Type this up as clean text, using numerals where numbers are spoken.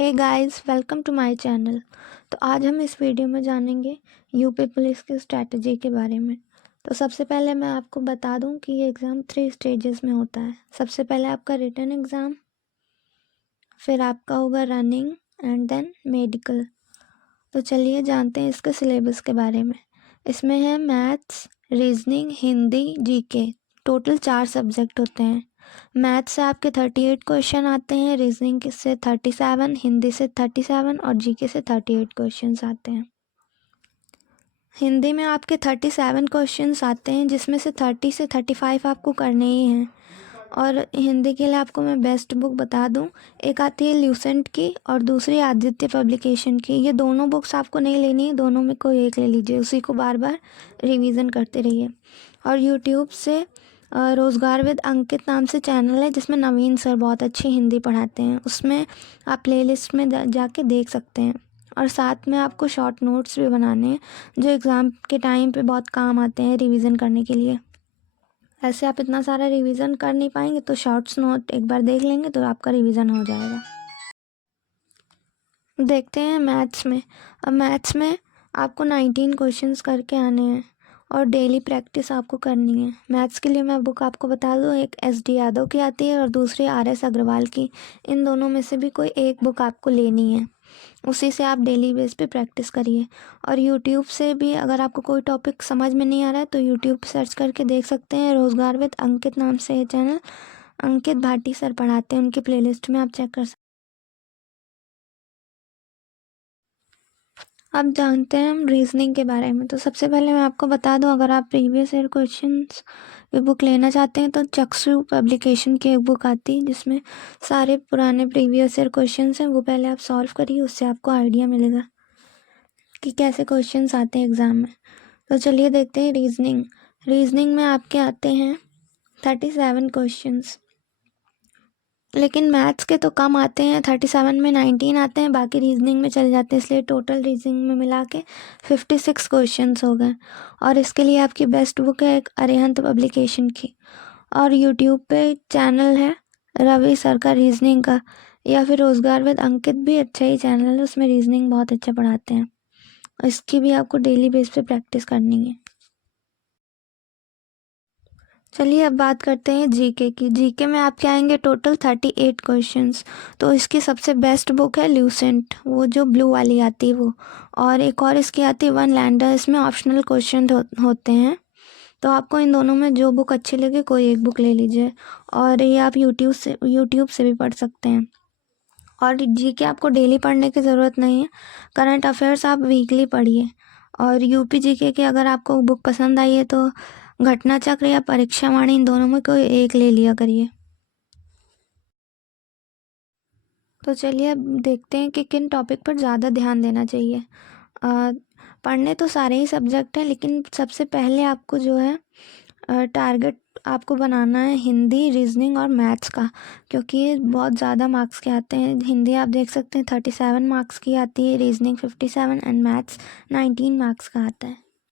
Hey guys, welcome to my channel. तो आज हम इस वीडियो में जानेंगे यूपी पुलिस की स्ट्रैटेजी के बारे में। तो सबसे पहले मैं आपको बता दूं कि ये एग्ज़ाम 3 स्टेजेस में होता है। सबसे पहले आपका रिटन एग्ज़ाम, फिर आपका होगा रनिंग एंड देन मेडिकल। तो चलिए जानते हैं इसके सिलेबस के बारे में। इसमें है maths, reasoning, Hindi, GK. Total 4 subject होते हैं। मैथ्स से आपके 38 क्वेश्चन आते हैं, रीजनिंग से 37, हिंदी से 37 और जीके से 38 क्वेश्चंस आते हैं। हिंदी में आपके 37 क्वेश्चंस आते हैं, जिसमें से 30 से 35 आपको करने ही हैं। और हिंदी के लिए आपको मैं बेस्ट बुक बता दूं, एक आती है ल्यूसेंट की और दूसरी आदित्य पब्लिकेशन की। ये दोनों बुक्स आपको नहीं लेनी है, दोनों में कोई एक ले लीजिए, उसी को बार बार रिवीजन करते रहिए। और यूट्यूब से रोज़गार विद अंकित नाम से चैनल है, जिसमें नवीन सर बहुत अच्छी हिंदी पढ़ाते हैं, उसमें आप प्लेलिस्ट में जाके देख सकते हैं। और साथ में आपको शॉर्ट नोट्स भी बनाने हैं, जो एग्ज़ाम के टाइम पे बहुत काम आते हैं रिवीजन करने के लिए। ऐसे आप इतना सारा रिवीजन कर नहीं पाएंगे, तो शॉर्ट्स नोट एक बार देख लेंगे तो आपका रिवीजन हो जाएगा। देखते हैं मैथ्स में। अब मैथ्स में आपको 19 क्वेश्चंस करके आने हैं और डेली प्रैक्टिस आपको करनी है। मैथ्स के लिए मैं बुक आपको बता दूं, एक SD यादव की आती है और दूसरी RS अग्रवाल की। इन दोनों में से भी कोई एक बुक आपको लेनी है, उसी से आप डेली बेस पे प्रैक्टिस करिए। और यूट्यूब से भी अगर आपको कोई टॉपिक समझ में नहीं आ रहा है तो यूट्यूब सर्च करके देख सकते हैं। रोज़गार विद अंकित नाम से है चैनल, अंकित भाटी सर पढ़ाते हैं, उनकी प्लेलिस्ट में आप चेक कर सकते हैं। अब जानते हैं हम रीजनिंग के बारे में। तो सबसे पहले मैं आपको बता दूं, अगर आप प्रीवियस ईयर क्वेश्चंस की बुक लेना चाहते हैं तो चक्षु पब्लिकेशन की एक बुक आती है, जिसमें सारे पुराने प्रीवियस ईयर क्वेश्चंस हैं, वो पहले आप सॉल्व करिए, उससे आपको आइडिया मिलेगा कि कैसे क्वेश्चंस आते हैं एग्ज़ाम में। तो चलिए देखते हैं रीजनिंग। रीजनिंग में आपके आते हैं 37 क्वेश्चंस, लेकिन मैथ्स के तो कम आते हैं। 37 में 19 आते हैं, बाकी रीजनिंग में चले जाते हैं, इसलिए टोटल रीजनिंग में मिला के 56 क्वेश्चंस हो गए। और इसके लिए आपकी बेस्ट बुक है एक अरिहंत पब्लिकेशन की। और यूट्यूब पे चैनल है रवि सर का रीजनिंग का, या फिर रोज़गार विद अंकित भी अच्छा ही चैनल है, उसमें रीजनिंग बहुत अच्छा पढ़ाते हैं। इसकी भी आपको डेली बेस पे प्रैक्टिस करनी है। चलिए अब बात करते हैं जीके की। जीके में आपके आएंगे टोटल 38 क्वेश्चंस। तो इसकी सबसे बेस्ट बुक है ल्यूसेंट, वो जो ब्लू वाली आती है वो। और एक और इसकी आती है वन लैंडर, इसमें ऑप्शनल क्वेश्चन होते हैं। तो आपको इन दोनों में जो बुक अच्छी लगे कोई एक बुक ले लीजिए। और ये आप यूट्यूब से भी पढ़ सकते हैं। और जीके आपको डेली पढ़ने की ज़रूरत नहीं है, करंट अफेयर्स आप वीकली पढ़िए। और यूपी जीके की अगर आपको बुक पसंद आई है तो घटना चक्र या परीक्षा वाणी, इन दोनों में कोई एक ले लिया करिए। तो चलिए अब देखते हैं कि किन टॉपिक पर ज़्यादा ध्यान देना चाहिए। पढ़ने तो सारे ही सब्जेक्ट हैं, लेकिन सबसे पहले आपको जो है टारगेट आपको बनाना है हिंदी, रीजनिंग और मैथ्स का, क्योंकि ये बहुत ज़्यादा मार्क्स के आते हैं। हिंदी आप देख सकते हैं 37 मार्क्स की आती है, रीजनिंग 57 एंड मैथ्स 19 मार्क्स का आता है।